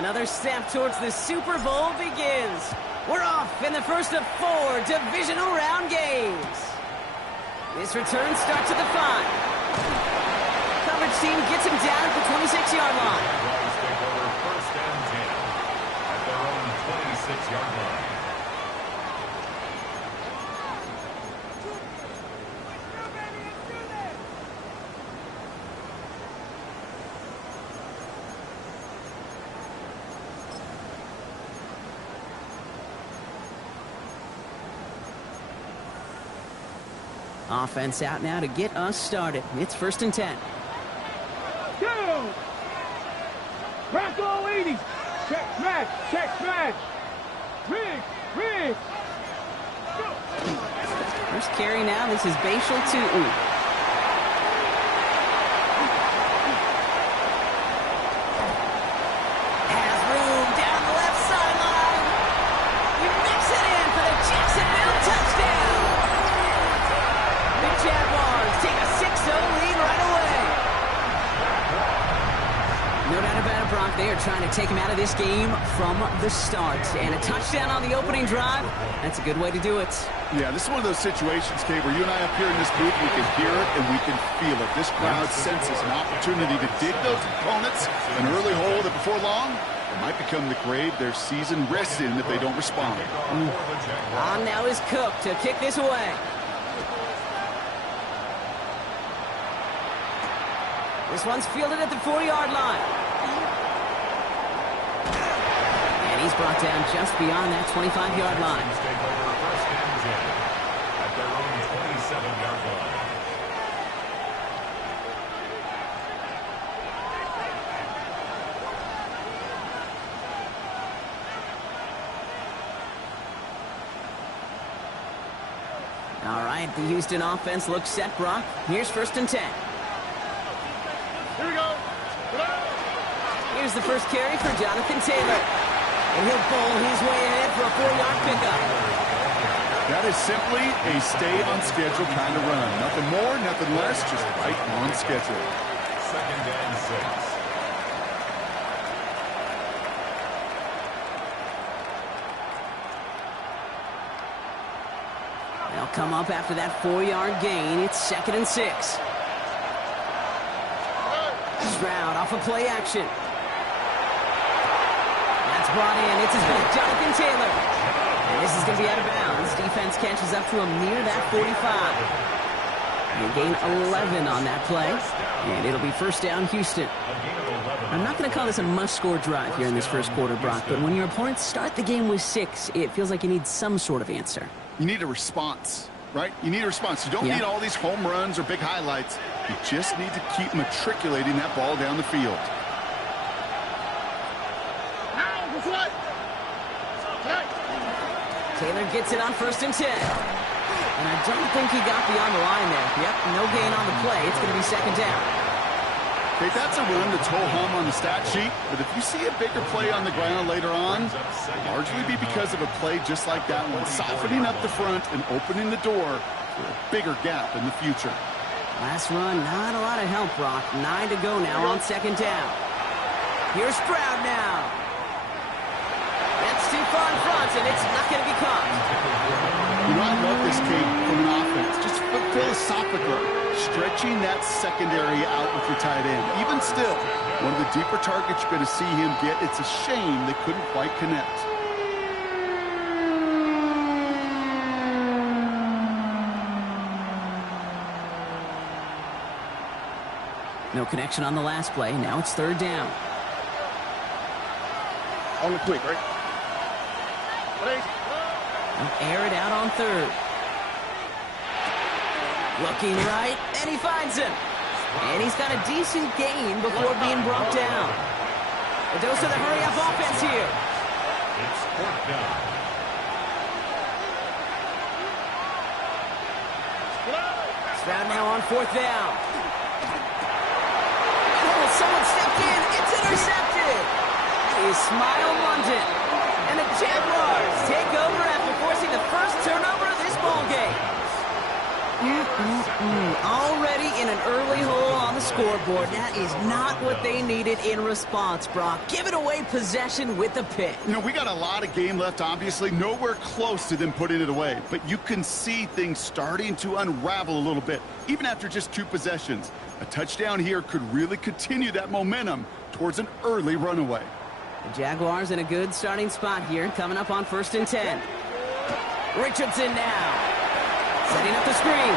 Another step towards the Super Bowl begins. We're off in the first of 4 divisional round games. This return starts at the 5. Coverage team gets him down at the 26-yard line. Jags take over first and 10 at their own 26-yard line. Offense out now to get us started. It's first and 10. Go! Rock all 80. Check smash. Check smash. Rig. Go. First carry now. This is Bashal Tootin. Has room down the left sideline. He makes it in for the Jacksonville touchdown. The Jaguars take a 6-0 lead right away. No doubt about it, Brock. They are trying to take him out of this game from the start. And a touchdown on the opening drive, that's a good way to do it. Yeah, this is one of those situations, Kay, where you and I up here in this booth, we can hear it and we can feel it. This crowd senses an opportunity to dig those opponents an early hole that before long, it might become the grave their season rests in if they don't respond. On now is Cook to kick this away. This one's fielded at the 4-yard line. And he's brought down just beyond that 25-yard line. Take over first and 10 at their own 27-yard line. All right, the Houston offense looks set, Brock. Here's first and 10. Here we go. Here's the first carry for Jonathan Taylor. And he'll bowl his way ahead for a 4-yard pickup. That is simply a stay-on-schedule kind of run. Nothing more, nothing less, just right on schedule. Second and 6. They'll come up after that 4-yard gain. It's second and 6. Stroud off of play action. That's brought in. It's his back, Jonathan Taylor. And this is going to be out of bounds. Defense catches up to him near that 45. They gain 11 on that play. And it'll be first down, Houston. I'm not going to call this a must-score drive here in this first quarter, Brock, but when your opponents start the game with 6, it feels like you need some sort of answer. You need a response, right? You need a response. You don't need all these home runs or big highlights. You just need to keep matriculating that ball down the field. Taylor gets it on first and 10. And I don't think he got beyond the line there. Yep, no gain on the play. It's going to be second down. Okay, that's a run that's ho-hum on the stat sheet, but if you see a bigger play on the ground later on, it'll largely be because of a play just like that one, softening up the front and opening the door for a bigger gap in the future. Last run, not a lot of help, Brock. 9 to go now on second down. Here's Stroud now. That's too far in front, and it's not going to be caught. You know, I love this, Kate, from an offense. Just philosophically, stretching that secondary out with your tight end. Even still, one of the deeper targets you're going to see him get. It's a shame they couldn't quite connect. No connection on the last play. Now it's third down. On the quick, right? They'll air it out on third. Looking right, and he finds him. And he's got a decent gain before being brought down. A dose of the hurry-up offense here. It's fourth down. Stroud now on fourth down. Oh, someone stepped in. It's intercepted. Ismail London. And the Jaguars take over after forcing the first turnover of this ballgame. Already in an early hole on the scoreboard. scoreboard. That is not what they needed in response, Brock. Giving away possession with a pick. You know, we got a lot of game left, obviously. Nowhere close to them putting it away. But you can see things starting to unravel a little bit, even after just 2 possessions. A touchdown here could really continue that momentum towards an early runaway. The Jaguars in a good starting spot here, coming up on 1st and 10. Richardson now, setting up the screen.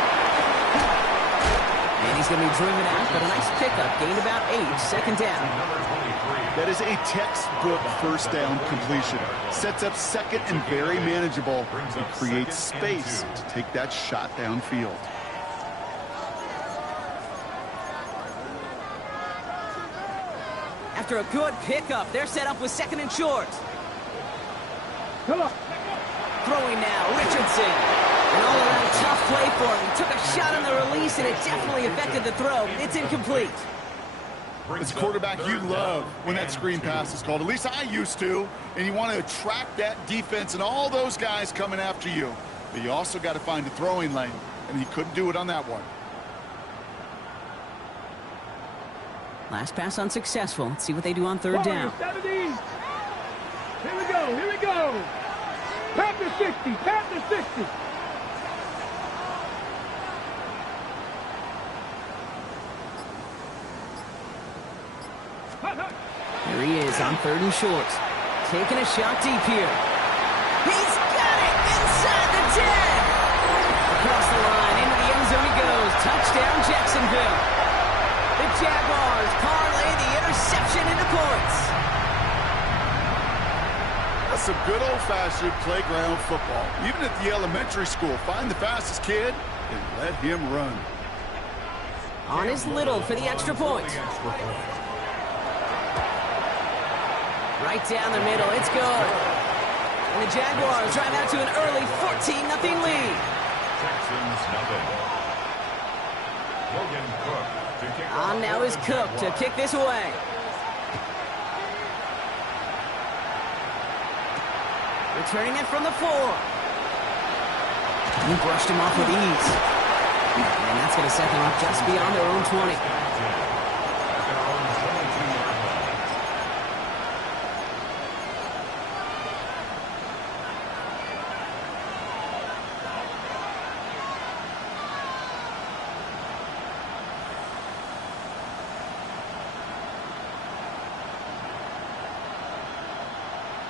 And he's going to be driven out, but a nice pickup, gained about 8, 2nd down. That is a textbook first down completion. Sets up 2nd and very manageable. It creates space to take that shot downfield. After a good pickup, they're set up with 2nd and short. Come on. Throwing now, Richardson. An all-around tough play for him. He took a shot on the release, and it definitely affected the throw. It's incomplete. As a quarterback, you love when that screen pass is called. At least I used to. And you want to attract that defense and all those guys coming after you. But you also got to find a throwing lane. And he couldn't do it on that one. Last pass unsuccessful. Let's see what they do on 3rd down. 70. Here we go. Here we go. Panther 60. Panther 60. Here he is on 3rd and short. Taking a shot deep here. He's got it inside the 10. Across the line, into the end zone he goes. Touchdown, Jacksonville. The Jaguars parlay the interception into points. That's some good old-fashioned playground football. Even at the elementary school, find the fastest kid and let him run. On his little for the extra point. Right down the middle, it's good. And the Jaguars drive out to an early 14-0 lead. Texans nothing. Logan Cook to kick On now is Cook to kick this away. Returning it from the 4. He brushed him off with ease. And that's going to set them up just beyond their own 20.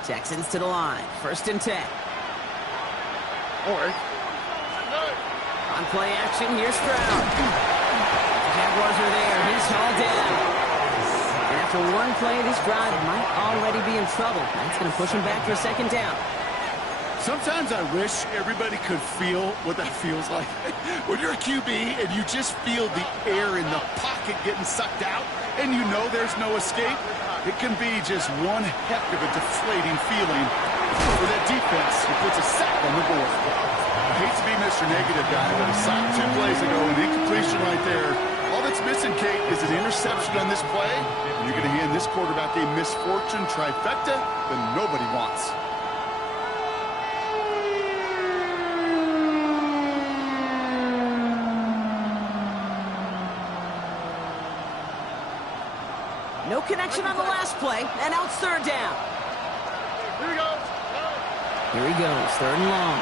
Texans to the line. 1st and 10. On play action, here's Stroud. Jaguars are there. He's hauled down. And after one play, this drive might already be in trouble. That's going to push him back for a 2nd down. Sometimes I wish everybody could feel what that feels like. When you're a QB and you just feel the air in the pocket getting sucked out and you know there's no escape, it can be just one heck of a deflating feeling for that defense who puts a sack on the board. I hate to be Mr. Negative guy, but a sack 2 plays ago, an incompletion right there. All that's missing, Kate, is an interception on this play. And you're going to hand this quarterback a misfortune trifecta that nobody wants. No connection on the last play, and now it's 3rd down. Here we go. Here he goes, 3rd and long.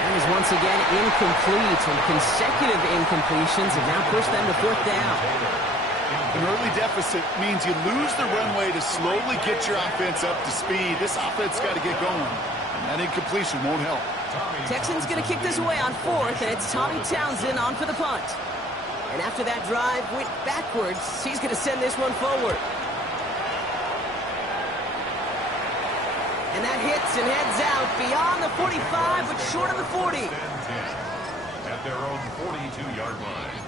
And is once again incomplete, and consecutive incompletions have now pushed them to 4th down. An early deficit means you lose the runway to slowly get your offense up to speed. This offense got to get going, and that incompletion won't help. Texans going to kick this away on 4th, and it's Tommy Townsend on for the punt. And after that drive went backwards, he's going to send this one forward. And that hits and heads out beyond the 45, but short of the 40. At their own 42-yard line.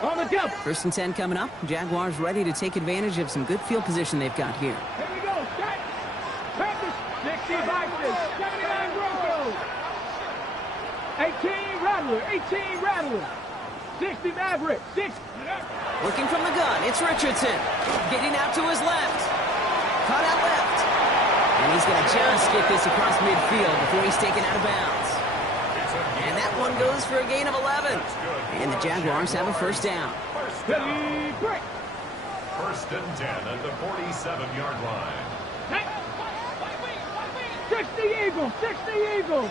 On the jump. 1st and 10 coming up. Jaguars ready to take advantage of some good field position they've got here. Here we go. Set. Practice. 60 Vikings. 79 Broncos. 18 Rattler. 18 Rattler. 60 Maverick. 60. Looking from the gun, it's Richardson. Getting out to his left. Caught out left. And he's going to just get this across midfield before he's taken out of bounds. And that one goes for a gain of 11. And the Jaguars have a first down. Ready, break. First and 10 at the 47-yard line. 60 Eagles, 60 Eagles.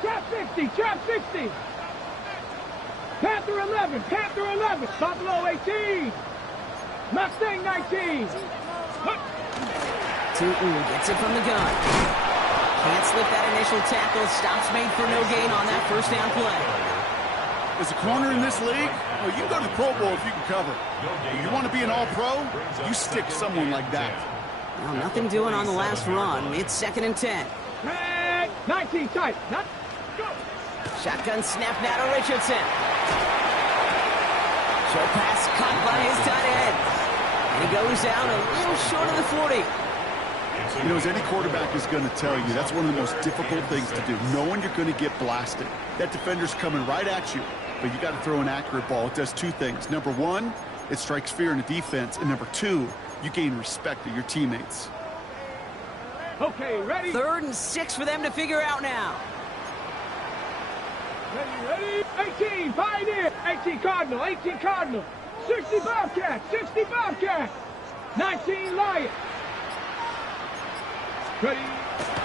Trap 60, trap 60. Panther 11, Panther 11. Buffalo 18. Mustang 19. Tootin gets it from the gun. Can't slip that initial tackle. Stops made for no gain on that first down play. As a corner in this league, well, you go to the Pro Bowl if you can cover. If you want to be an all-pro, you stick someone like that. Well, nothing doing on the last run. It's second and 10. 19 tight. Shotgun snap now to Richardson. Short pass caught by his tight end. And he goes down a little short of the 40. You know, as any quarterback is going to tell you, that's one of the most difficult things to do, knowing you're going to get blasted. That defender's coming right at you, but you got to throw an accurate ball. It does two things. Number one, it strikes fear in the defense, and number two, you gain respect of your teammates. Okay, ready? 3rd and 6 for them to figure out now. Ready? 18, Pioneer. 18 Cardinal, 18 Cardinal. 60 Bobcat, 60 Bobcat. 19 Lion. Ready?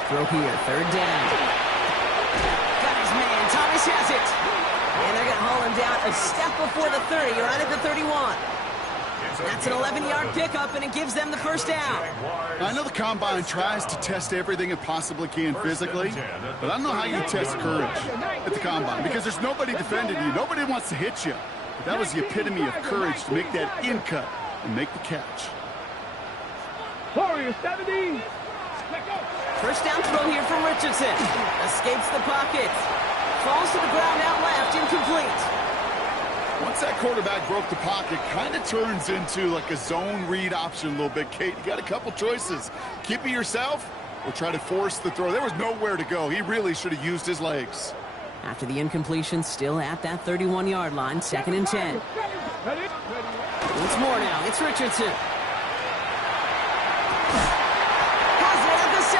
Throw here, 3rd down. Got his man, Thomas has it. And they're going to haul him down a step before the 30, right at the 31. That's an 11-yard pickup, and it gives them the first down. I know the Combine tries to test everything it possibly can physically, but I don't know how you test courage at the Combine, because there's nobody defending you. Nobody wants to hit you. But that was the epitome of courage to make that in-cut and make the catch. Warrior 70. First down throw here from Richardson. Escapes the pocket. Falls to the ground out left, incomplete. Once that quarterback broke the pocket, kind of turns into like a zone read option a little bit. Kate, you got a couple choices. Keep it yourself or try to force the throw. There was nowhere to go. He really should have used his legs. After the incompletion, still at that 31-yard line, 2nd and 10. Once more now, it's Richardson. Has it at the 7.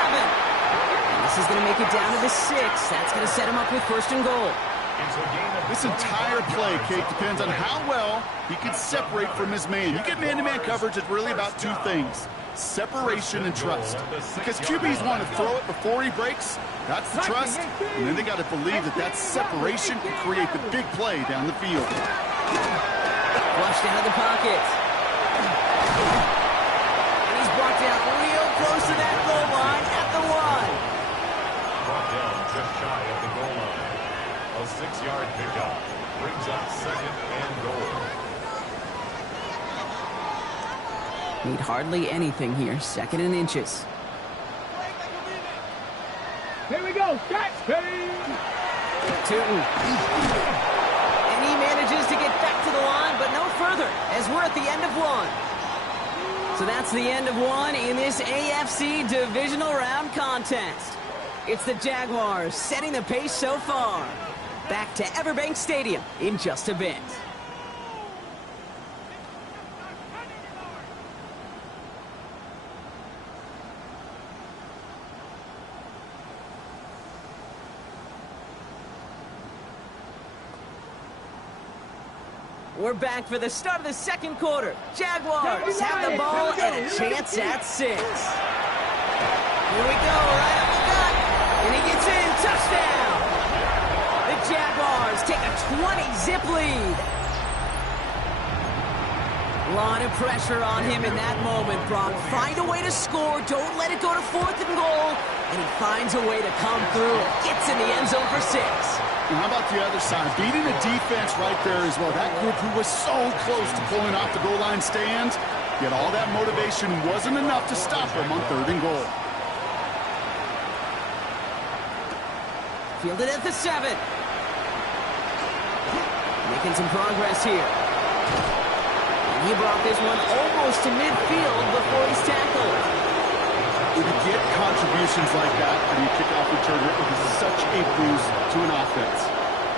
And this is going to make it down to the 6. That's going to set him up with 1st and goal. This entire play, Kate, depends on how well he can separate from his man. You get man-to-man coverage, it's really about two things: separation and trust. Because QBs want to throw it before he breaks. That's the trust. And then they got to believe that that separation can create the big play down the field. Flushed out of the pocket. And he's brought down real close to that goal line at the 1. Brought down just shy of the goal line. A 6-yard pickup brings up 2nd and goal. Need hardly anything here. 2nd and inches. Here we go. Catch. Tootin. And he manages to get back to the line, but no further, as we're at the end of 1. So that's the end of 1 in this AFC divisional round contest. It's the Jaguars setting the pace so far. Back to Everbank Stadium in just a bit. We're back for the start of the 2nd quarter. Jaguars have the ball and a chance at 6. Here we go, right up the gut. And he gets in, touchdown. The Jaguars take a 20-zip lead. A lot of pressure on him in that moment, Brock. Find a way to score. Don't let it go to 4th and goal. And he finds a way to come through and gets in the end zone for 6. And how about the other side? Beating the defense right there as well. That group who was so close to pulling off the goal line stand, yet all that motivation wasn't enough to stop them on 3rd and goal. Fielded at the 7. Making some progress here. And he brought this one almost to midfield before he's tackled. When you get contributions like that on your kickoff return, it is such a boost to an offense.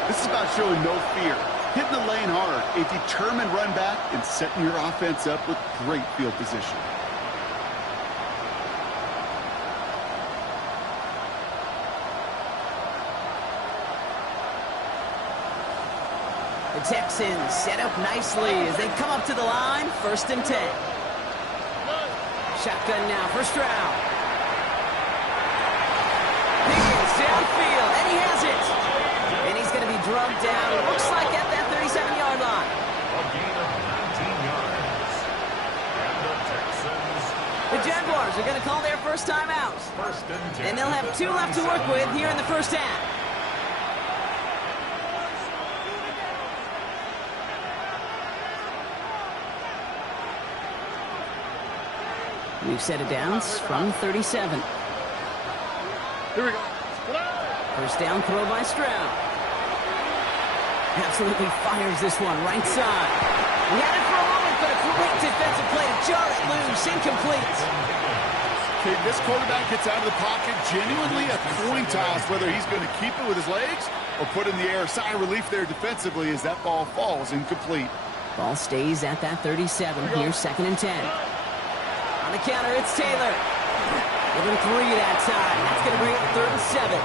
This is about showing no fear. Hitting the lane hard, a determined run back, and setting your offense up with great field position. The Texans set up nicely as they come up to the line. 1st and 10. Shotgun now for Stroud. Higgins downfield, and he has it. And he's going to be drugged down, looks like at that 37-yard line. A gain of 19 yards. And the Texans. The Jaguars are going to call their first time out. 1st and 10. And they'll have 2 left to work with here in the first half. We've set it down from 37. Here we go. First down throw by Stroud. Absolutely fires this one right side. He had it for a moment, but a great defensive play to jar it loose. Incomplete. Okay, this quarterback gets out of the pocket, genuinely a coin toss whether he's going to keep it with his legs or put in the air. Sigh of relief there defensively as that ball falls incomplete. Ball stays at that 37. Here's 2nd and 10. On the counter, it's Taylor. Give him 3 that time. That's going to bring up 3rd and 7.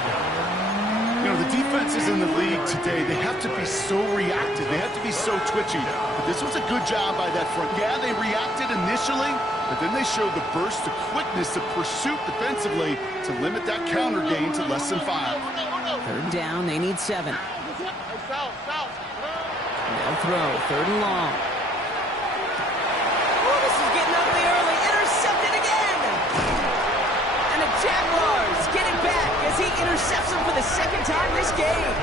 You know, the defenses in the league today, they have to be so reactive. They have to be so twitchy. But this was a good job by that front. Yeah, they reacted initially, but then they showed the burst of quickness of pursuit defensively to limit that counter gain to less than 5. 3rd down, they need 7. They'll throw, 3rd and long. Oh, this is getting ugly early. Intercepted again. And the Jaguars get it back as he intercepts him for the 2nd time this game.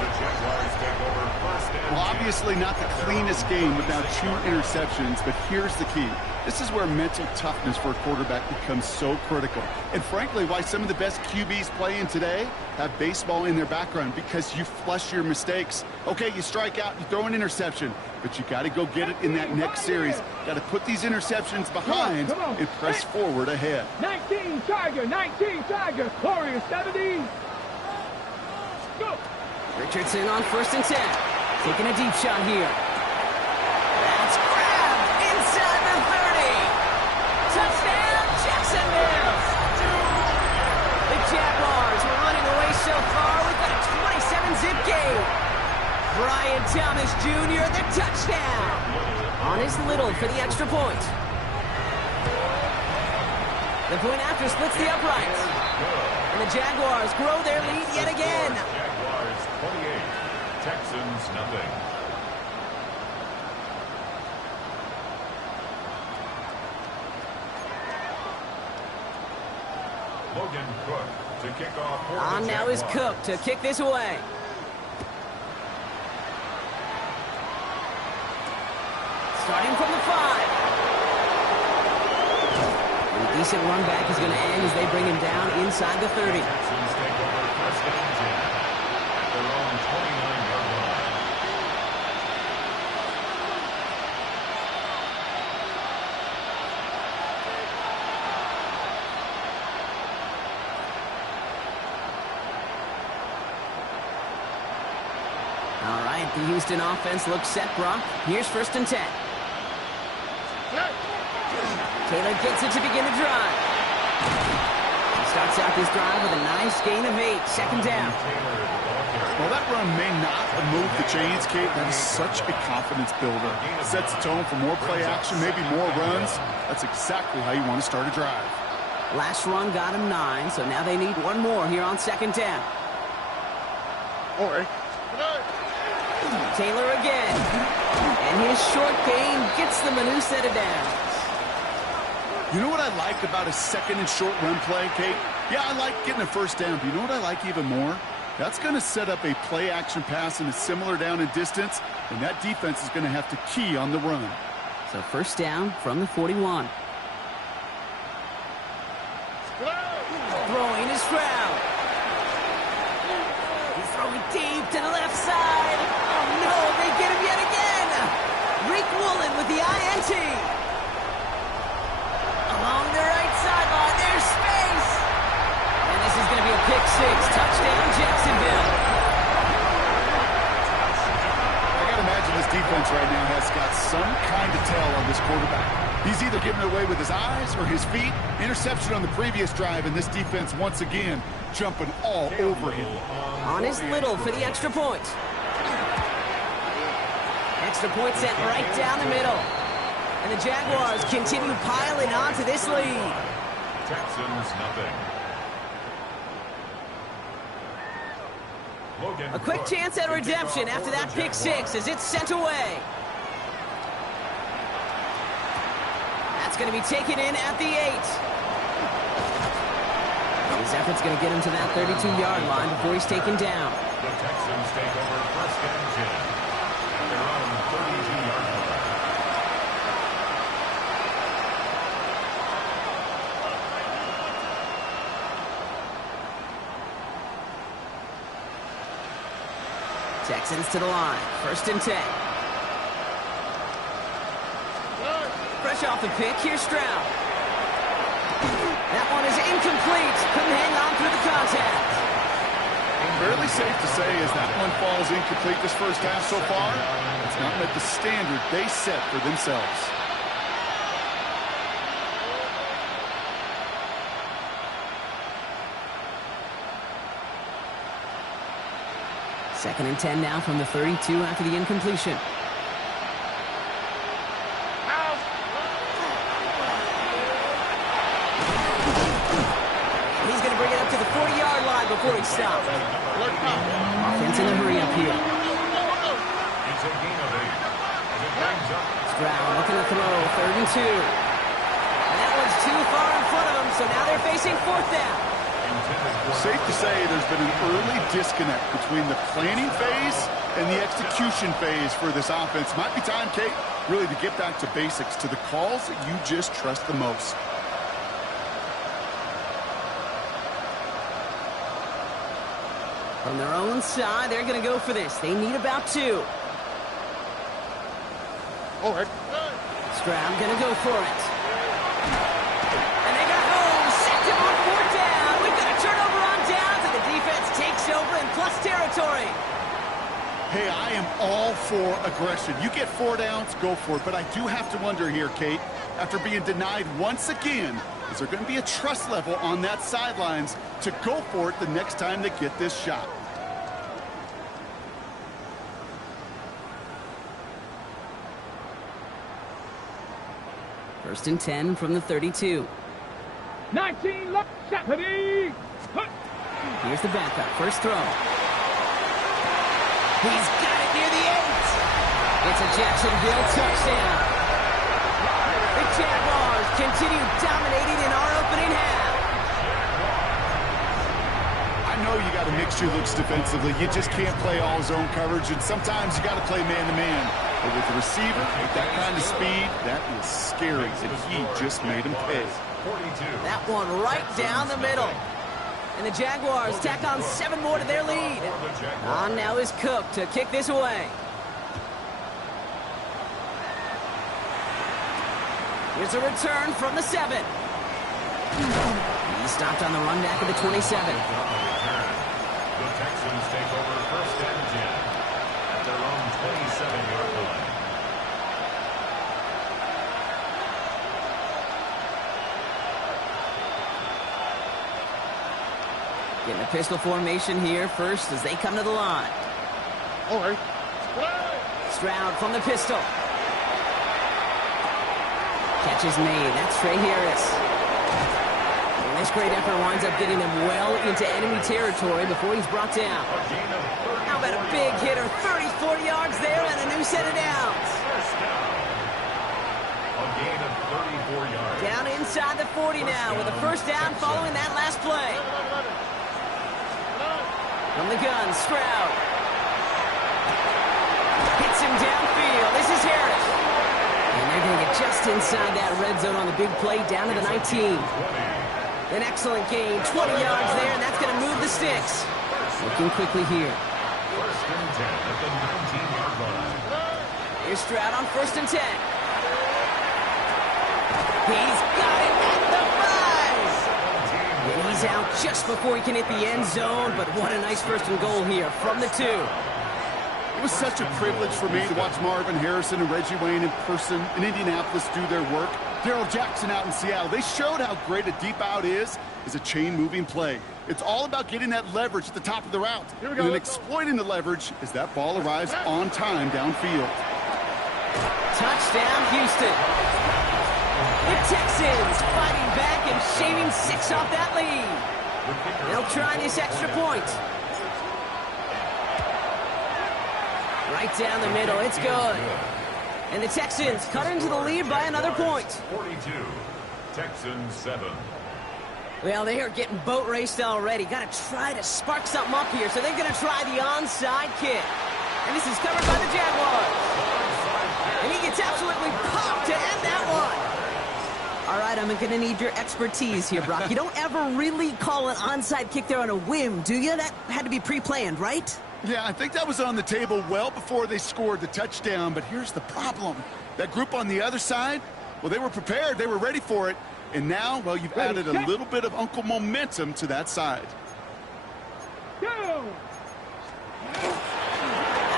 The Jaguars take over 1st and 10. Well, obviously not the cleanest game without 2 interceptions, but here's the key. This is where mental toughness for a quarterback becomes so critical. And frankly, why some of the best QBs playing today have baseball in their background, because you flush your mistakes. Okay, you strike out, you throw an interception, but you got to go get it in that next series. Got to put these interceptions behind Come on. and press forward ahead. 19 Tiger, 19 Tiger. Warriors 70. Go. Richardson on 1st and 10. Taking a deep shot here. That's grabbed inside the 30. Touchdown, Jacksonville. The Jaguars were running away so far. We've got a 27-zip game. Brian Thomas Jr., the touchdown. On his Little for the extra point. The point after splits the uprights. And the Jaguars grow their lead yet again. Jaguars 28. Texans nothing. Logan Cook to kick off for On the now is Jaguars. Cook to kick this away. Starting from the 5. A decent run back is going to end as they bring him down inside the 30. Texans take over 1st and 10 at their own 29-yard line. All right, the Houston offense looks set, Brock. Here's 1st and 10. Taylor gets it to begin the drive. He starts out this drive with a nice gain of 8. 2nd down. Well, that run may not have moved the chains, Kate. That is such a confidence builder. It sets the tone for more play action, maybe more runs. That's exactly how you want to start a drive. Last run got him 9, so now they need one more here on 2nd down. All right. Taylor again. And his short gain gets them a new set of downs. You know what I like about a 2nd and short run play, Kate? Yeah, I like getting a 1st down, but you know what I like even more? That's going to set up a play action pass in a similar down and distance, and that defense is going to have to key on the run. So 1st down from the 41. Throwing is Stroud. He's throwing deep to the left side. Oh no, they get him yet again. Rick Woolen with the INT. Along the right sideline, there's space. And this is going to be a pick 6. Touchdown, Jacksonville. defense right now has got some kind of tell on this quarterback. He's either giving it away with his eyes or his feet. Interception on the previous drive, and this defense once again jumping all over him. On his little for the extra point. Extra point sent right down the middle. And the Jaguars continue piling on to this lead. Texans nothing. A quick chance at redemption after that pick six as it's sent away. That's going to be taken in at the 8. His effort's going to get him to that 32-yard line before he's taken down. The Texans take over first and 10 at their own 32-yard line. Texans to the line. First and 10. Fresh off the pick, here's Stroud. That one is incomplete. Couldn't hang on through the contact. Fairly safe to say as that one falls incomplete this first half so far, it's not met the standard they set for themselves. Second and 10 now from the 32 after the incompletion. He's going to bring it up to the 40-yard line before he stops. Offense in a hurry up here. It's a gain of 8. And it brings up Stroud looking to throw, 3rd and 2. And that one's too far in front of him, so now they're facing 4th down. Safe to say there's been an early disconnect between the planning phase and the execution phase for this offense. Might be time, Kate, really to get back to basics, to the calls that you just trust the most. From their own side, they're going to go for this. They need about 2. All right. Stroud going to go for it. And they got home. Sacked him on 4th down. We've got a turnover on downs, and the defense takes over in plus territory. Hey, I am all for aggression. You get 4 downs, go for it. But I do have to wonder here, Kate, after being denied once again, is there going to be a trust level on that sidelines to go for it the next time they get this shot? First and 10 from the 32. 19 left. Stephanie. Here's the backup. First throw. He's got it near the 8. It's a Jacksonville touchdown. The Jaguars continue dominating in our opening half. I know you got to mix your looks defensively. You just can't play all zone coverage, and sometimes you got to play man-to-man. But with the receiver, with that kind of speed, that is scary, and he just made him pay. That one right down the middle. And the Jaguars tack on 7 more to their lead. On now is Cook to kick this away. Here's a return from the 7. He stopped on the run back of the 27. The Texans take over first and 10 at their own 27-yard line. Getting a pistol formation here first as they come to the line. All right. Stroud from the pistol. Catch is made. That's Trey Harris. And this great effort winds up getting him well into enemy territory before he's brought down. How about a big hitter? 34 yards there and a new set of downs. A gain of 34 yards. Down inside the 40 now with a first down following that last play. From the gun, Stroud. Hits him downfield. This is Harris. And they're going to get just inside that red zone on the big play down to the 19. An excellent gain. 20 yards there, and that's going to move the sticks. Looking quickly here. First and 10 at the 19-yard line. Here's Stroud on first and 10. He's got it at the 5. And he's out just before he can hit the end zone, but what a nice first and goal here from the 2. It was such a privilege for me to watch Marvin Harrison and Reggie Wayne in person in Indianapolis do their work. Darryl Jackson out in Seattle. They showed how great a deep out is a chain-moving play. It's all about getting that leverage at the top of the route. And then exploiting the leverage as that ball arrives on time downfield. Touchdown, Houston. The Texans fighting back and shaving 6 off that lead. They'll try this extra point. Right down the middle, it's good. And the Texans cut into the lead by another point. 42, Texans 7. Well, they are getting boat raced already. Got to try to spark something up here. So they're going to try the onside kick. And this is covered by the Jaguars. And he gets absolutely popped to end that one. All right, I'm going to need your expertise here, Brock. You don't ever really call an onside kick there on a whim, do you? That had to be pre-planned, right? Yeah, I think that was on the table well before they scored the touchdown. But here's the problem. That group on the other side, well, they were prepared. They were ready for it. And now, well, you've added a little bit of Uncle momentum to that side. Go! Out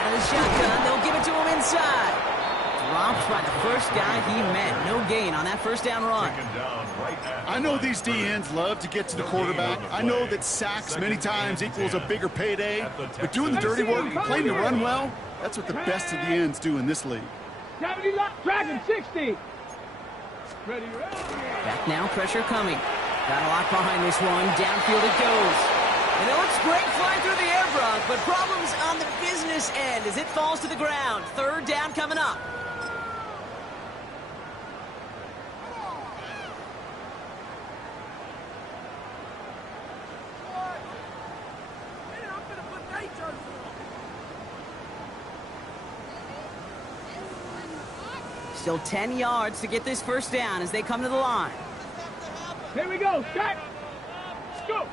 of the shotgun, they'll give it to him inside. Dropped by the first guy he met. No gain on that first down run. I know these D-ends love to get to the quarterback. I know that sacks many times equals a bigger payday. But doing the dirty work, playing to run well, that's what the best of the ends do in this league. 70 lock, Dragon 60. Ready, Back now, pressure coming. Got a lot behind this one. Downfield it goes. And it looks great flying through the air, Brock, but problems on the business end as it falls to the ground. Third down coming up. Still 10 yards to get this first down as they come to the line. Here we go, Scott. Go.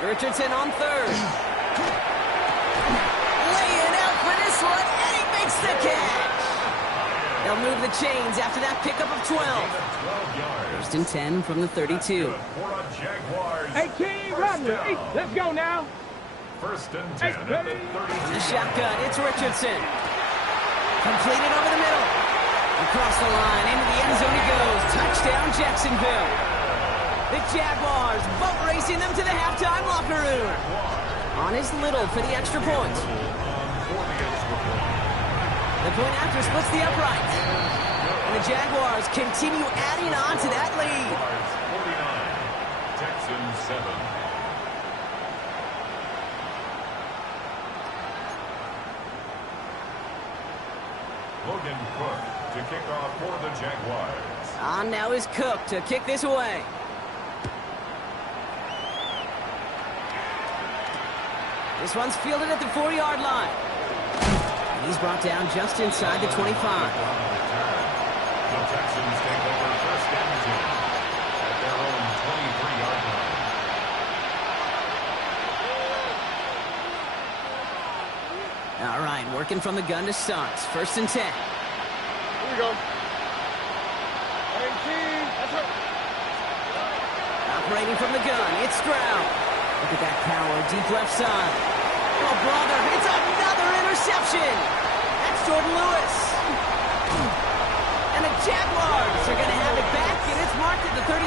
Richardson on third. Laying out for this one, and he makes the catch. They'll move the chains after that pickup of 12. First and 10 from the 32. 18, Rodney. Let's go now. First and 10 at the 32. The shotgun, it's Richardson. Completed over the middle. Across the line, into the end zone he goes. Touchdown, Jacksonville. The Jaguars boat racing them to the halftime locker room. On his little for the extra point. The point after splits the upright. And the Jaguars continue adding on to that lead. 49, Texans 7. Logan Cook to kick off for the Jaguars. On now is Cook to kick this away. This one's fielded at the 4-yard line. And he's brought down just inside the 25. The Texans take over first and 10 at their own 23-yard line. All right, working from the gun to start. First and 10. Here we go. 18, that's her. Operating from the gun, it's Stroud. Look at that power, deep left side. Oh, brother, it's another interception. That's Jordan Lewis. And the Jaguars are going to have it back, and it's marked at the 38.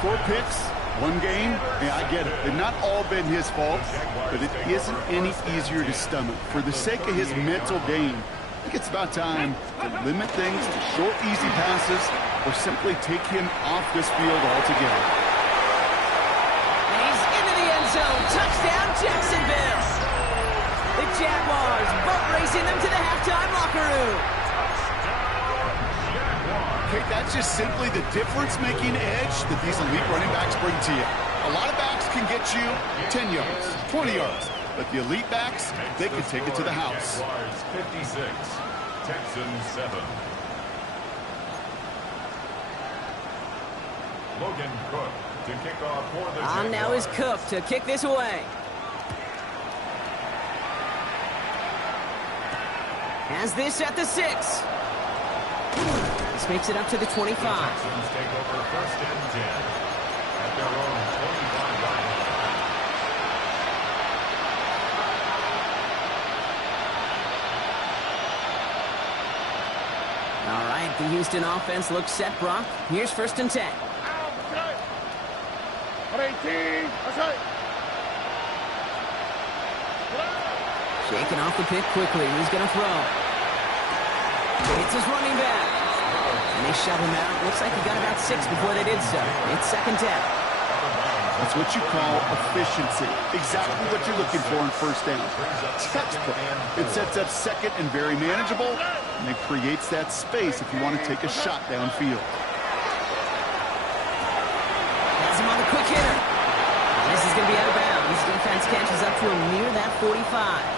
4 picks, 1 game. Yeah, I get it. They've not all been his fault, but it isn't any easier to stomach. For the sake of his mental game, I think it's about time to limit things to short, easy passes or simply take him off this field altogether. And he's into the end zone. Touchdown, Jacksonville. The Jaguars boat racing them to the halftime locker room. Okay, that's just simply the difference-making edge that these elite running backs bring to you. A lot of backs can get you 10 yards, 20 yards, but the elite backs, they can take it to the house. 56, Texans 7. Logan Cook to kick off for the Jaguars. On now is Cook to kick this away. Has this at the 6. This makes it up to the 25. The Texans take over first and 10 at their own 25-yard line. 18, The Houston offense looks set, Brock. Here's 1st and 10. Shaking off the pick quickly. He's going to throw. It's his running back. And they shove him out. Looks like he got about 6 before they did so. It's 2nd down. That's what you call efficiency. Exactly what you're looking for in 1st down. Textbook. It sets up 2nd and very manageable, and it creates that space if you want to take a shot downfield. Has him on the quick hitter. This is going to be out of bounds. Defense catches up to him near that 45.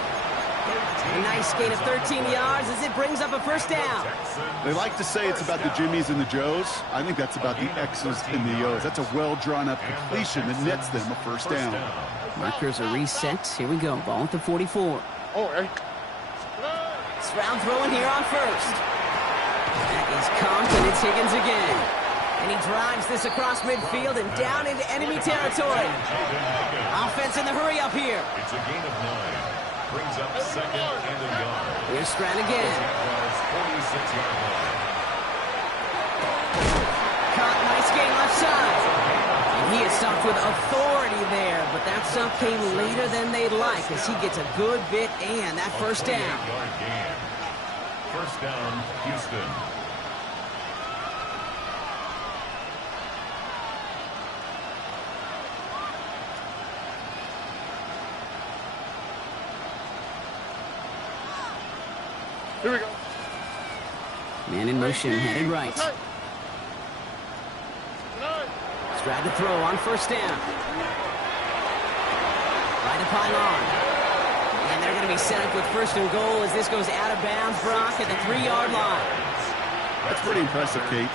A nice gain of 13 yards as it brings up a 1st down. They like to say it's about the Jimmies and the Joes. I think that's about the X's and the O's. That's a well-drawn-up completion that nets them a 1st down. Markers are reset. Here we go. Ball at the 44. Stroud throwing here on 1st. That is comped, and it's Higgins again. And he drives this across midfield and down into enemy territory. Offense in the hurry up here. It's a gain of 9. Brings up 2nd and a yard. Here's Stroud again. 46-yard line. Caught, nice gain left side. And he is stopped with authority there, but that stop came later than they'd like as he gets a good bit and that 1st down. 48-yard gain. 1st down, Houston. Here we go. Man in motion, headed right. Stroud to throw on 1st down. Right to pile on. And they're going to be set up with 1st and goal as this goes out of bounds, Brock, at the 3-yard line. That's pretty impressive, Kate.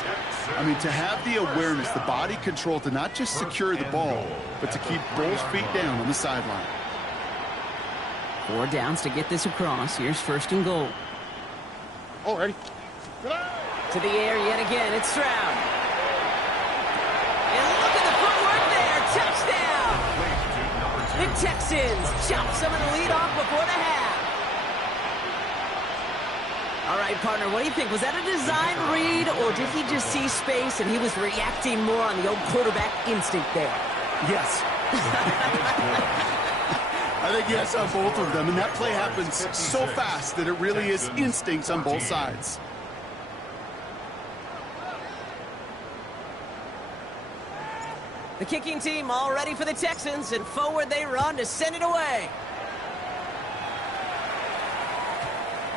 I mean, to have the awareness, the body control to not just secure the ball, but to keep both feet down on the sideline. 4 downs to get this across. Here's 1st and goal. Already. To the air yet again. It's Stroud. And look at the footwork there. Touchdown. The Texans chop some of the lead off before the half. All right, partner, what do you think? Was that a design read, or did he just see space and he was reacting more on the old quarterback instinct there? Yes. I think yes on both of them, and that play happens so fast that it really is instincts on both sides. The kicking team all ready for the Texans, and forward they run to send it away.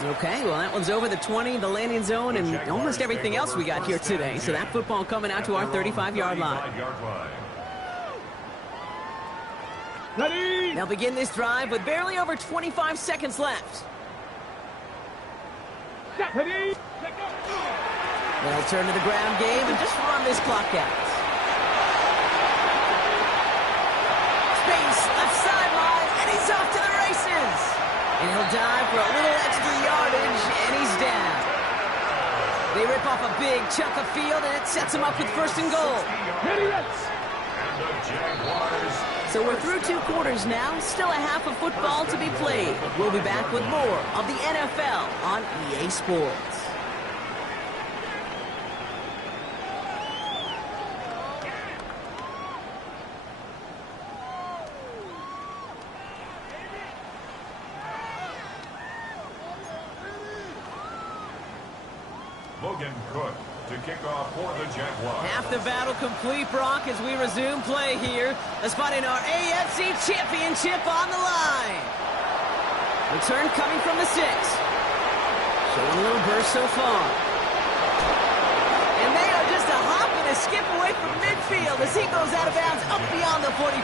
Okay, well, that one's over the 20, the landing zone, and almost everything else we got here today. So that football coming out to our 35-yard line. Ready? They'll begin this drive with barely over 25 seconds left. Ready? They'll turn to the ground game and just run this clock out. Space, left sideline, and he's off to the races. And he'll dive for a little extra yardage, and he's down. They rip off a big chunk of field, and it sets him up with 1st and goal. So we're through 2 quarters now, still a half of football to be played. We'll be back with more of the NFL on EA Sports. Logan Cook to kick off for the Jaguars. Half the battle complete, Brock, as we resume play here. A spot in our AFC Championship on the line. Return coming from the 6. Showing a little burst so far. And they are just a hop and a skip away from midfield as he goes out of bounds up beyond the 45.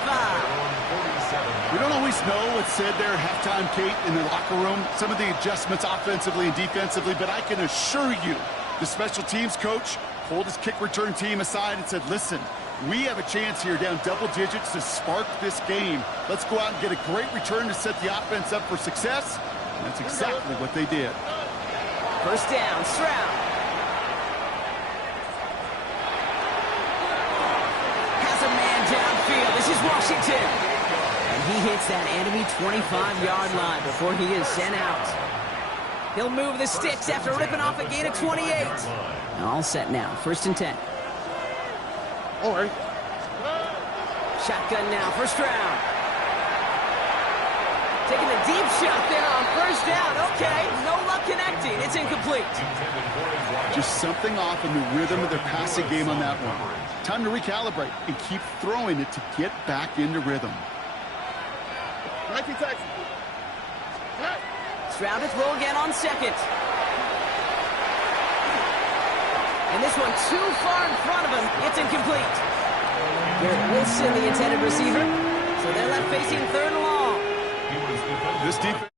We don't always know what's said there at halftime, Kate, in the locker room. Some of the adjustments offensively and defensively, but I can assure you, the special teams coach pulled his kick return team aside and said, listen, we have a chance here down double digits to spark this game. Let's go out and get a great return to set the offense up for success. And that's exactly what they did. 1st down, Stroud. Has a man downfield. This is Washington. And he hits that enemy 25-yard line before he is sent out. He'll move the sticks after ripping off a gain of 28. All set now. 1st and 10. All right. Shotgun now. First round. Taking a deep shot there on 1st down. Okay, no luck connecting. It's incomplete. Just something off in the rhythm of their passing game on that one. Time to recalibrate and keep throwing it to get back into rhythm. Stroud to throw again on 2nd. And this one too far in front of him. It's incomplete. Garrett Wilson, the intended receiver. So they're left facing 3rd and long. This defense,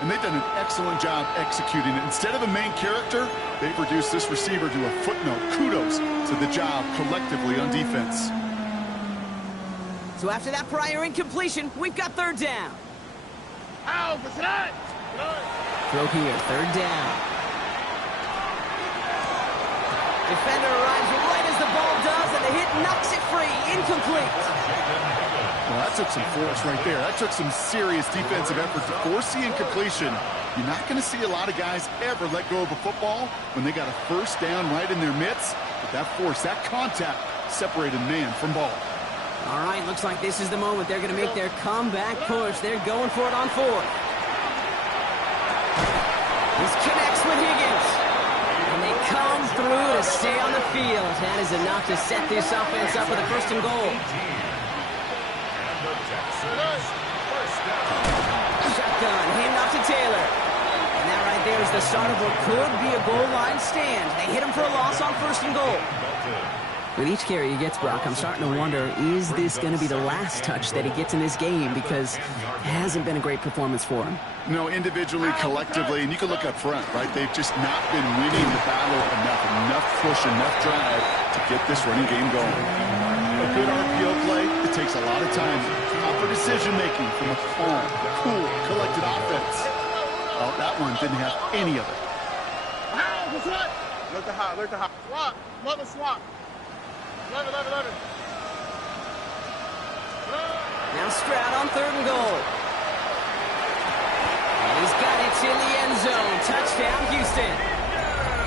and they've done an excellent job executing it. Instead of a main character, they've reduced this receiver to a footnote. Kudos to the job collectively on defense. So after that prior incompletion, we've got 3rd down. Throw here, 3rd down. Defender arrives right as the ball does, and the hit knocks it free. Incomplete. Well, that took some force right there. That took some serious defensive effort to force the incompletion. You're not going to see a lot of guys ever let go of a football when they got a 1st down right in their midst. But that force, that contact, separated man from ball. All right, looks like this is the moment they're going to make their comeback push. They're going for it on 4th. This connects with Higgins. And they come through to stay on the field. That is enough to set this offense up with a 1st and goal. Shotgun, hand off to Taylor. And that right there is the start of what could be a goal line stand. They hit him for a loss on 1st and goal. With each carry he gets, Brock, I'm starting to wonder, is this going to be the last touch that he gets in this game? Because it hasn't been a great performance for him. No, individually, collectively, and you can look up front, right? They've just not been winning the battle enough push, enough drive to get this running game going. A good RPO play, it takes a lot of time. Proper decision-making from a calm, cool, collected offense. Well, that one didn't have any of it. Look to hot, look to hot. Swap, love a swap. Love it. Now Stroud on 3rd and goal. And he's got it in the end zone. Touchdown, Houston.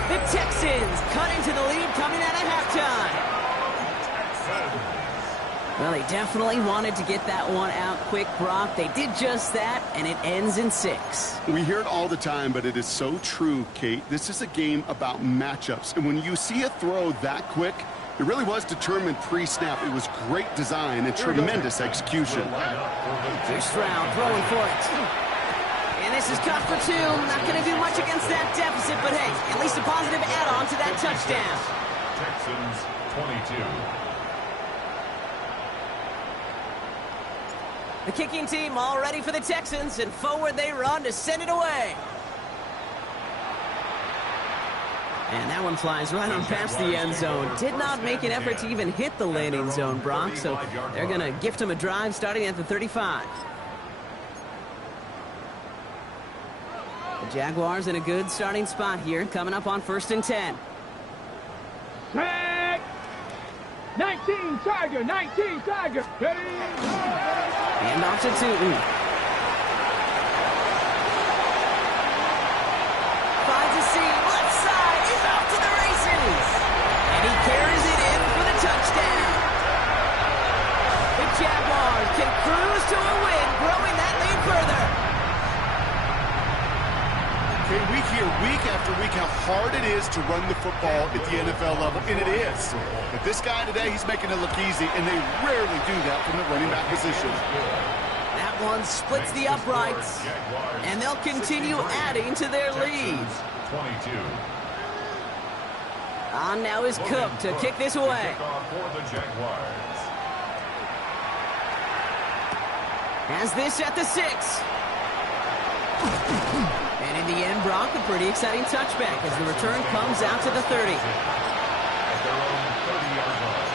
The Texans cut into the lead coming out of halftime. Well, they definitely wanted to get that one out quick, Brock. They did just that, and it ends in 6. We hear it all the time, but it is so true, Kate. This is a game about matchups. And when you see a throw that quick, it really was determined pre-snap. It was great design and tremendous execution. Here's Stroud throwing for it. And this is caught for 2. Not going to do much against that deficit, but hey, at least a positive add-on to that touchdown. Texans 22. The kicking team all ready for the Texans, and forward they run to send it away. And that one flies right on past the end zone. Did not make an effort to even hit the landing zone, Brock, so they're going to gift him a drive starting at the 35. The Jaguars in a good starting spot here, coming up on 1st and 10. Tag! 19 Tiger! Hand off to Tootin. Finds a seam, left side, he's off to the races. And he carries it in for the touchdown. The Jaguars can cruise to a win, growing that lead further. Okay, we hear week after week how hard it is to run the football at the NFL level, and it is. But this guy today, he's making it look easy, and they rarely do that from the running back position. That one splits the uprights, and they'll continue adding to their lead. 22. On now is Cook to kick this away. Has this at the 6. And in the end, Brock, a pretty exciting touchback as the return comes out to the 30. At their own 30-yard line.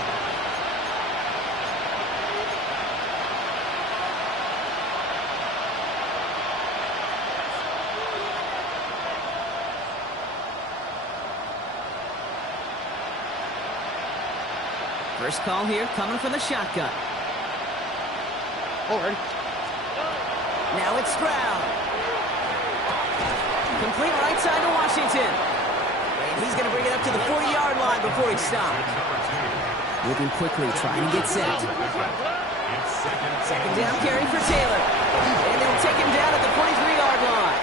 First call here coming from the shotgun. All right. Now it's Stroud. Complete right side to Washington. And he's going to bring it up to the 40-yard line before he stops. Moving quickly, trying to get set. Second down carry for Taylor. And they'll take him down at the 43-yard line.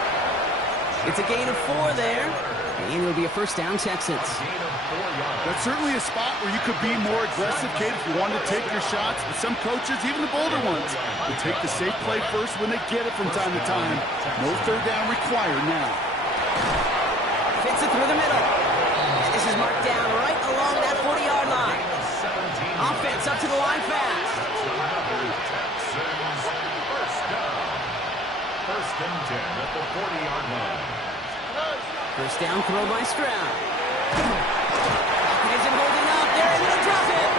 It's a gain of 4 there. And it'll be a first down, Texans. That's certainly a spot where you could be more aggressive, Kate, if you wanted to take your shots. But some coaches, even the bolder ones, will take the safe play first when they get it from time to time. No third down required now. Fits it through the middle. And this is marked down right along that 40-yard line. Offense up to the line fast. First and 10 at the 40-yard line. First down throw by Stroud. It isn't holding up. They're able to drop it.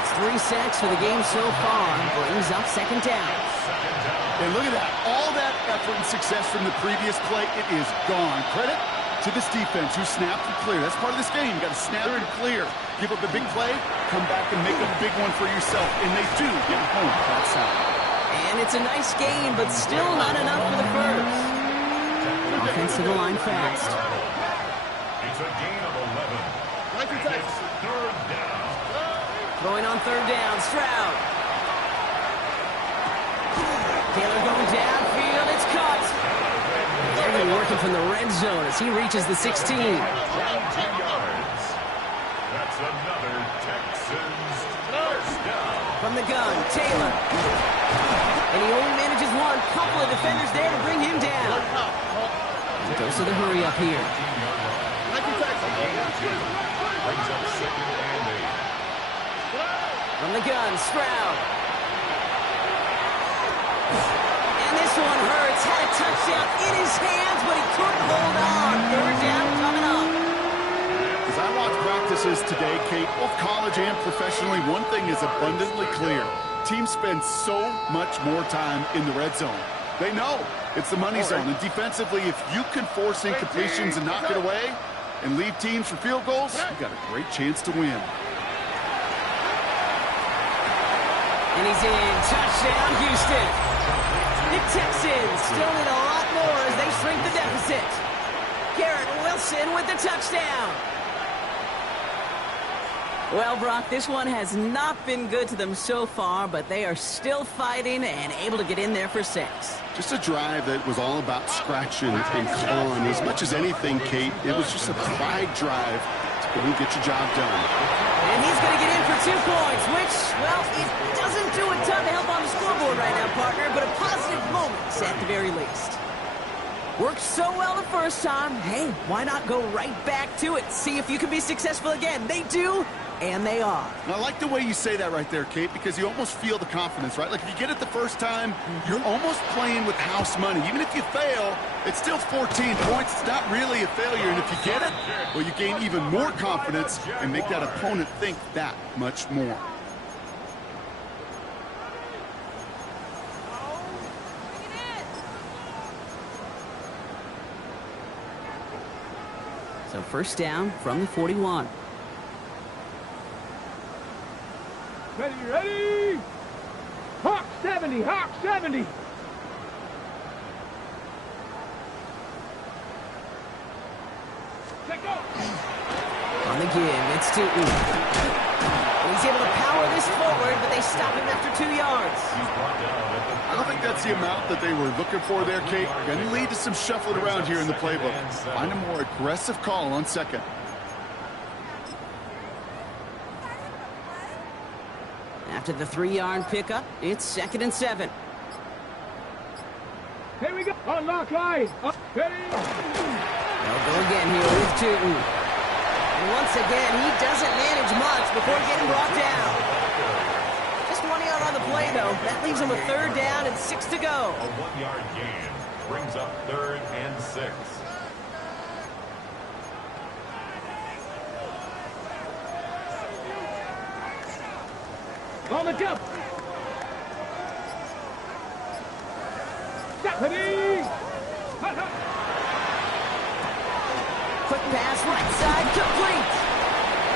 It's 3 sacks for the game so far. Brings up second down. And look at that. All that effort and success from the previous play, it is gone. Credit to this defense who snapped and cleared. That's part of this game. You got to snap and clear. Give up a big play, come back and make a big one for yourself. And they do get home. That's how. And it's a nice game, but still not enough for the first. Offense to the line fast. It's a gain of 11. It's third down. Throwing on third down, Stroud. Taylor going downfield, it's caught. They're going to be working from the red zone as he reaches the 16. 22 yards. That's another Texans first down. From the gun, Taylor. And he only manages one. Couple of defenders there to bring him down. He goes to the hurry up here. Brings up second and 8. From the gun, Stroud. And this one hurts. Had a touchdown in his hands, but he couldn't hold on. Third down coming up. As I watch practices today, Kate, both college and professionally, one thing is abundantly clear. Teams spend so much more time in the red zone. They know it's the money zone. And defensively, if you can force incompletions and knock it away and leave teams for field goals, you've got a great chance to win. And he's in. Touchdown, Houston. The Texans still need a lot more as they shrink the deficit. Garrett Wilson with the touchdown. Well, Brock, this one has not been good to them so far, but they are still fighting and able to get in there for 6. Just a drive that was all about scratching and clawing. As much as anything, Kate, it was just a pride drive to go and get your job done. And he's going to get in for 2 points, which, well, it doesn't do a ton to help on the scoreboard right now, partner, but a positive moment at the very least. Worked so well the first time. Hey, why not go right back to it? See if you can be successful again. They do. And they are. And I like the way you say that right there, Kate, because you almost feel the confidence, right? Like if you get it the first time, you're almost playing with house money. Even if you fail, it's still 14 points. It's not really a failure. And if you get it, well, you gain even more confidence and make that opponent think that much more. So first down from the 41. Ready, ready! Hawk 70, Hawk 70! Check go! On the give, it's Tootin. He's able to power this forward, but they stop him after 2 yards. I don't think that's the amount that they were looking for there, Kate. Going to lead to some shuffling around here in the playbook. Find a more aggressive call on second. After the 3-yard pickup, it's 2nd and 7. Here we go! Unlock line! Ready! They'll go again here with Tootin. And once again, he doesn't manage much before getting brought down. Just 1 yard on the play, though. That leaves him with 3rd down and 6 to go. A 1-yard gain brings up 3rd and 6. On the jump! Ready! Quick pass, right side, complete.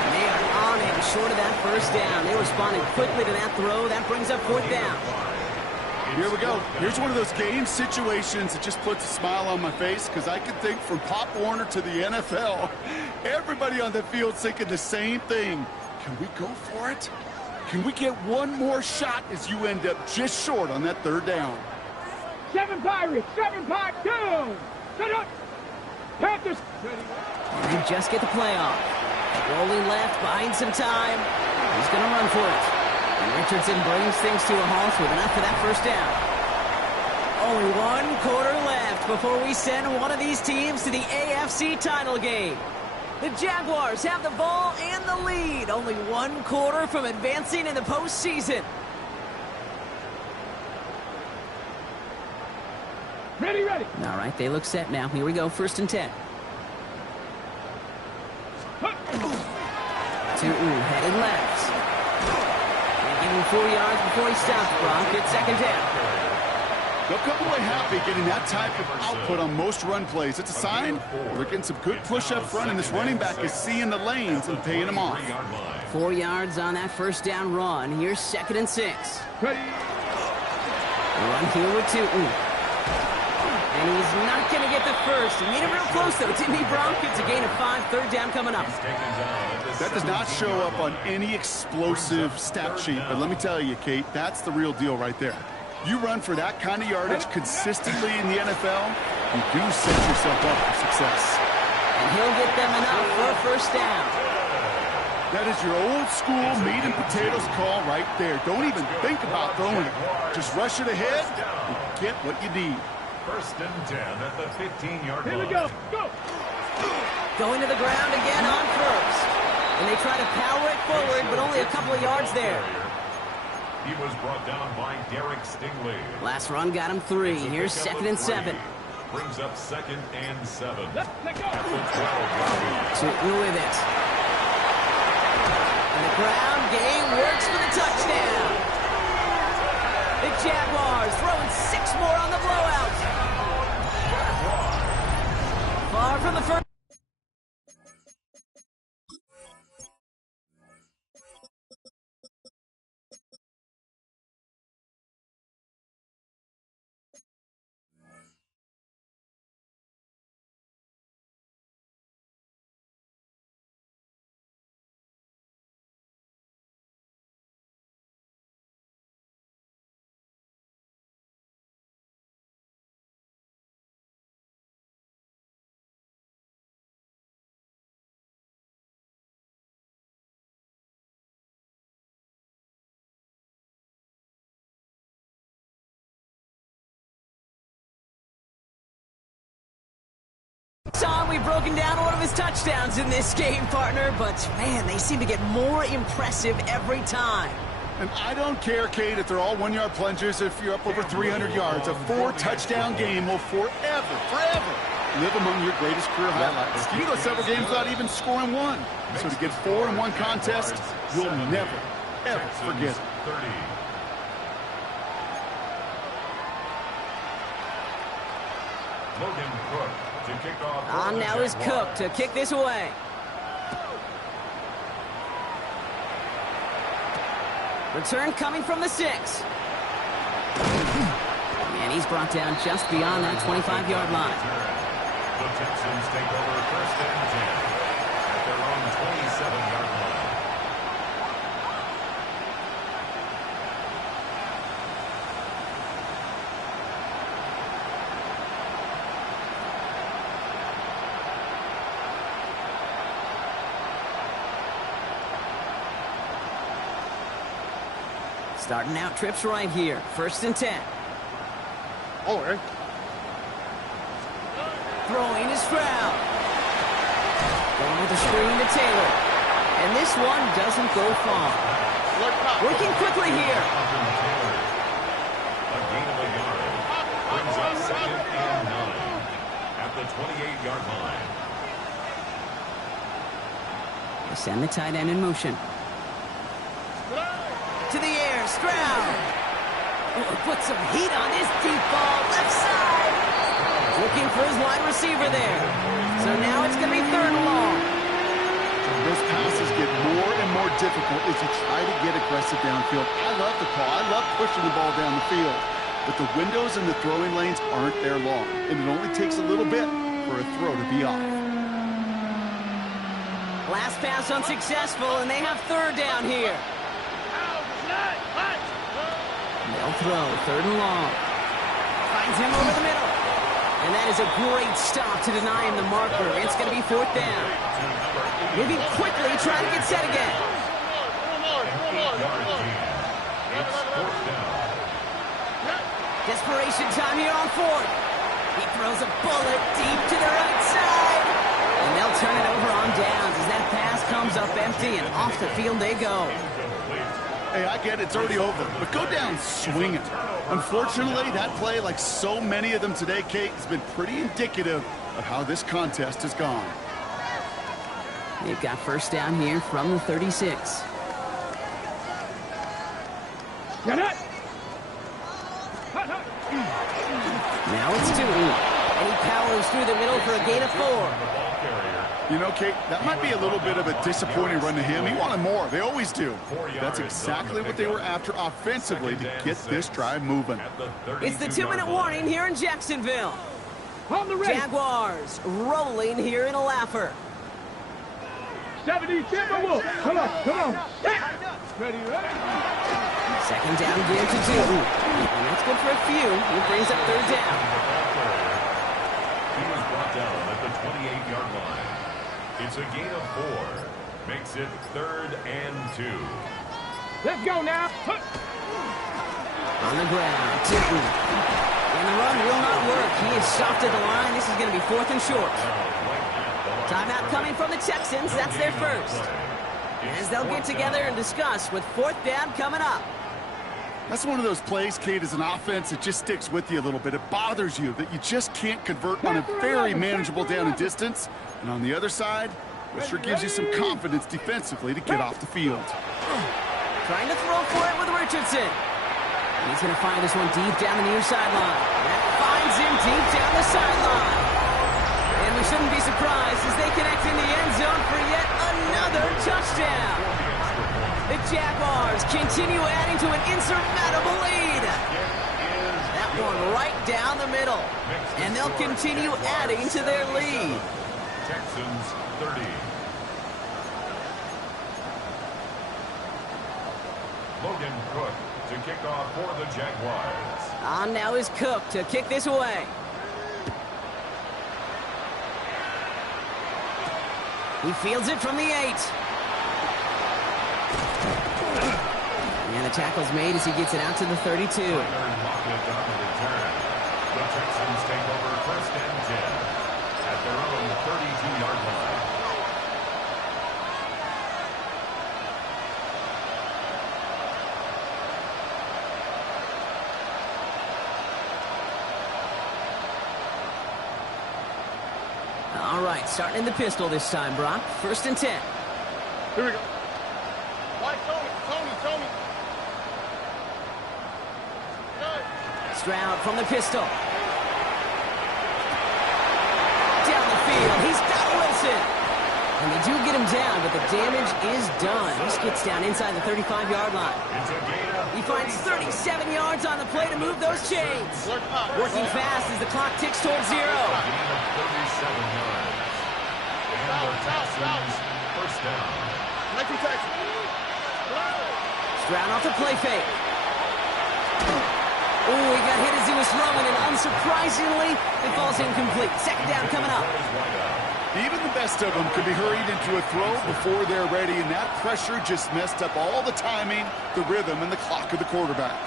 And they are on him, short of that first down. They responded quickly to that throw. That brings up 4th down. Here we go. Here's one of those game situations that just puts a smile on my face because I can think from Pop Warner to the NFL. Everybody on the field's thinking the same thing. Can we go for it? Can we get one more shot as you end up just short on that third down? 7 Pirates, 7 Pirates, down. Set up. Panthers. And they just get the play off. Rolling left, buying some time. He's going to run for it. And Richardson brings things to a halt with enough for that first down. Only 1 quarter left before we send one of these teams to the AFC title game. The Jaguars have the ball and the lead. Only 1 quarter from advancing in the postseason. Ready, ready. All right, they look set now. Here we go, 1st and 10. Headed left. And give him 4 yards before he stops, Brock. It's 2nd down. They'll come away happy getting that type of output on most run plays. It's a sign they're getting some good push up front, and this running back is seeing the lanes and paying them off. 4 yards on that 1st down run. Here's 2nd and 6. Ready. Run here with 2. And he's not going to get the first. He made it real close, though, didn't he, Brock? It's a gain of 5, 3rd down coming up. That does not show up on any explosive stat sheet, but let me tell you, Kate, that's the real deal right there. You run for that kind of yardage consistently in the NFL, you do set yourself up for success. And he'll get them enough for a 1st down. That is your old school meat and potatoes call right there. Don't even think about throwing it. Just rush it ahead and get what you need. 1st and 10 at the 15-yard line. Here we go. Go. Going to the ground again on 1st. And they try to power it forward, but only a couple of yards there. He was brought down by Derek Stingley. Last run got him 3. Here's 2nd and 7. Brings up 2nd and 7. Let go. At the 12-yard Shooting with it. And the ground game works for the touchdown. The Jaguars throwing 6 more on the blowout. Far from the first. Time we've broken down one of his touchdowns in this game, partner, but man, they seem to get more impressive every time. And I don't care, Kate, if they're all 1-yard plungers, if you're up over 300 yards. A 4-touchdown game will forever live among your greatest career highlights. You go several games without even scoring 1. So to get 4 in one contest, you'll never, ever forget it. 30. Logan Cook to kick off. On now is Cook to kick this away. Return coming from the 6. And he's brought down just beyond that 25-yard line. The Texans take over 1st and 10 at their own 27-yard line. Starting out trips right here. 1st and 10. Oh, eh? Throwing is Stroud. Going with the screen to Taylor. And this one doesn't go far. Working quickly here. A gain of a yard. Brings up 2nd and 9 at the 28-yard line. They send the tight end in motion. To the air, Stroud. Put some heat on this deep ball, left side. Looking for his wide receiver there. So now it's going to be 3rd and long. Those passes get more and more difficult as you try to get aggressive downfield. I love the call. I love pushing the ball down the field. but the windows in the throwing lanes aren't there long, and it only takes a little bit for a throw to be off. Last pass unsuccessful, and they have third down here. They'll throw, third and long. Finds him over the middle. And that is a great stop to deny him the marker. It's going to be fourth down. Moving quickly, trying to get set again. Desperation time here on fourth. He throws a bullet deep to the right side. And they'll turn it over on downs as that pass comes up empty, and off the field they go. Hey, I get it's already over, but go down swinging. Unfortunately, that play, like so many of them today, Kate, has been pretty indicative of how this contest has gone. They've got first down here from the 36. Get it! Now it's Dewey, and he powers through the middle for a gain of 4. You know, Kate, that might be a little bit of a disappointing run to him. He wanted more. They always do. That's exactly what they were after offensively to get this drive moving. It's the 2-minute warning here in Jacksonville. On the race. Jaguars rolling here in a laugher. 70 Timberwolves. Come on, come on. Ready, ready. Second down again to Dewey. And that's good for a few. It brings up third down. He was brought down at the 28-yard line. It's a gain of 4. Makes it 3rd and 2. Let's go now. On the ground, Dewey. And the run will not work. He is stopped at the line. This is going to be 4th and short. Timeout coming from the Texans. That's their first. As they'll get together and discuss with 4th down coming up. That's one of those plays, Kate, as an offense, it just sticks with you a little bit. It bothers you that you just can't convert on a very manageable down and distance. And on the other side, it sure gives you some confidence defensively to get off the field. Trying to throw for it with Richardson. And he's going to find this one deep down the near sideline. That finds him deep down the sideline. And we shouldn't be surprised as they connect in the end zone for yet another touchdown. The Jaguars continue adding to an insurmountable lead. That one right down the middle. And they'll continue adding to their lead. Texans 30. Logan Cook to kick off for the Jaguars. On now is Cook to kick this away. He fields it from the 8. And the tackle's made as he gets it out to the 32. The Texans take over 1st and 10 at their own 32-yard line. All right, starting in the pistol this time, Brock. 1st and 10. Here we go. White, Tony. Good. Stroud from the pistol. Down the field. He's got Wilson. And they do get him down, but the damage is done. This gets down inside the 35-yard line. He finds 37 yards on the play to move those chains. Working fast as the clock ticks towards 0. 37 yards. And the Texans 1st down. Stroud off the play fake. Oh, he got hit as he was throwing, and unsurprisingly, it falls incomplete. 2nd down coming up. Even the best of them could be hurried into a throw before they're ready, and that pressure just messed up all the timing, the rhythm, and the clock of the quarterback.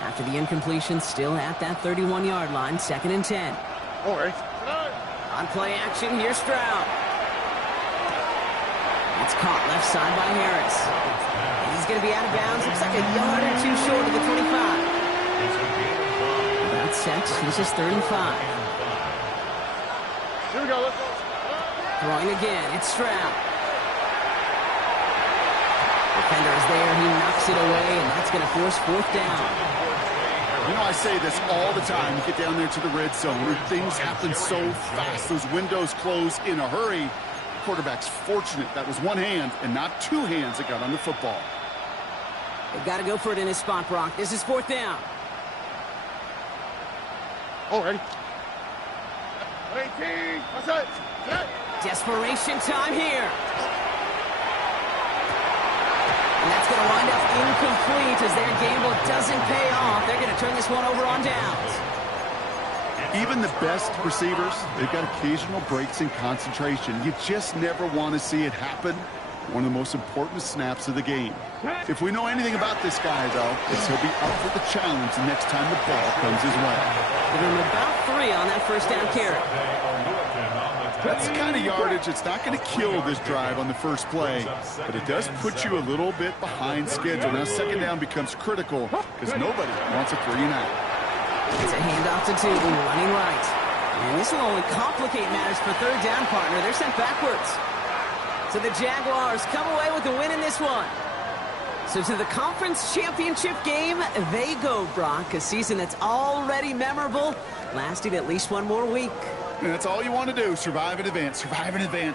After the incompletion, still at that 31-yard line, 2nd and 10. All right. On play action, here's Stroud. It's caught left side by Harris. And he's going to be out of bounds. Looks like a yard or 2 short of the 25. About set. He's just 3rd and 5. Here we go. Let's go. Throwing again. It's Stroud. Defender is there. He knocks it away, and that's going to force 4th down. You know, I say this all the time. You get down there to the red zone where things happen so fast. Those windows close in a hurry. The quarterback's fortunate that was one hand and not 2 hands that got on the football. They've got to go for it in his spot, Brock. This is 4th down. Oh, ready. 18. What's up? Desperation time here. And that's going to wind up incomplete as their gamble doesn't pay off. They're going to turn this one over on downs. Even the best receivers, they've got occasional breaks in concentration. You just never want to see it happen. One of the most important snaps of the game. If we know anything about this guy, though, it's he'll be up for the challenge the next time the ball comes his way. Give him about 3 on that 1st down carry. That's the kind of yardage that's not going to kill this drive on the first play, but it does put you a little bit behind schedule. Now 2nd down becomes critical because nobody wants a 3-and-out. It's a handoff to Tootin, running right. And this will only complicate matters for 3rd down, partner. They're sent backwards. So the Jaguars come away with the win in this one. So to the conference championship game, they go, Brock. A season that's already memorable, lasting at least 1 more week. And that's all you want to do, survive and advance,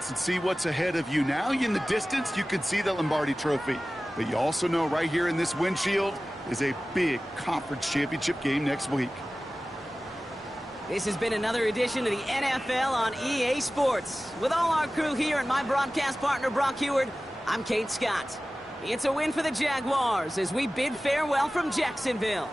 and see what's ahead of you. Now in the distance, you can see the Lombardi Trophy. But you also know right here in this windshield is a big conference championship game next week. This has been another edition of the NFL on EA Sports. With all our crew here and my broadcast partner, Brock Heward, I'm Kate Scott. It's a win for the Jaguars as we bid farewell from Jacksonville.